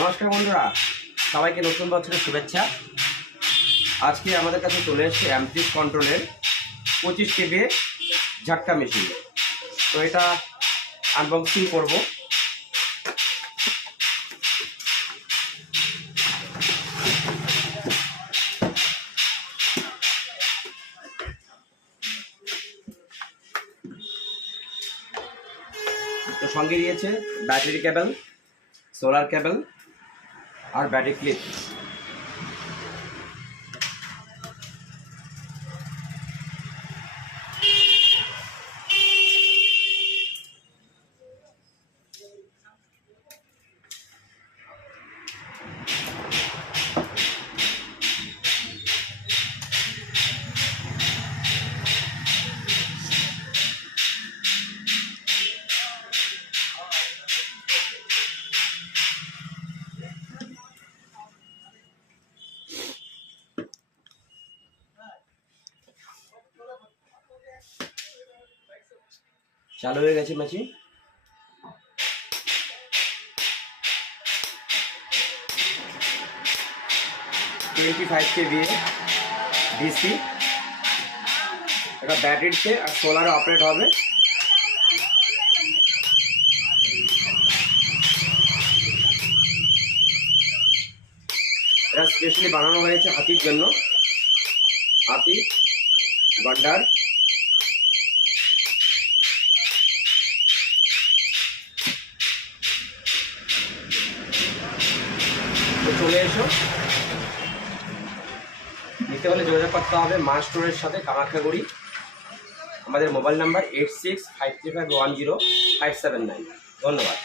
নমস্কার বন্ধুরা, সবাইকে নতুন বছরের শুভেচ্ছা। আজকে আমাদের কাছে চলে এসেছে M30 কন্ট্রোলের 25 কেবি ঝাটকা মেশিন। তো এটা আনবক্সিং করব। তো সঙ্গে দিয়েছে ব্যাটারি কেবল, সোলার কেবল আর ব্যাটারি ক্লিপ। চালু হয়ে গেছে মেশিন। $25 কেবি ডিসি, এটা ব্যাটারিতে আর সোলারে অপারেট হবে। এটা স্পেশালি বানানো হয়েছে হাতির জন্য, হাতি গন্ডার। চলে এসো, নিতে হলে যোগাযোগ করতে হবে মা স্টোরের সাথে, কামাখ্যাগুড়ি। আমাদের মোবাইল নাম্বার 8653510579। ধন্যবাদ।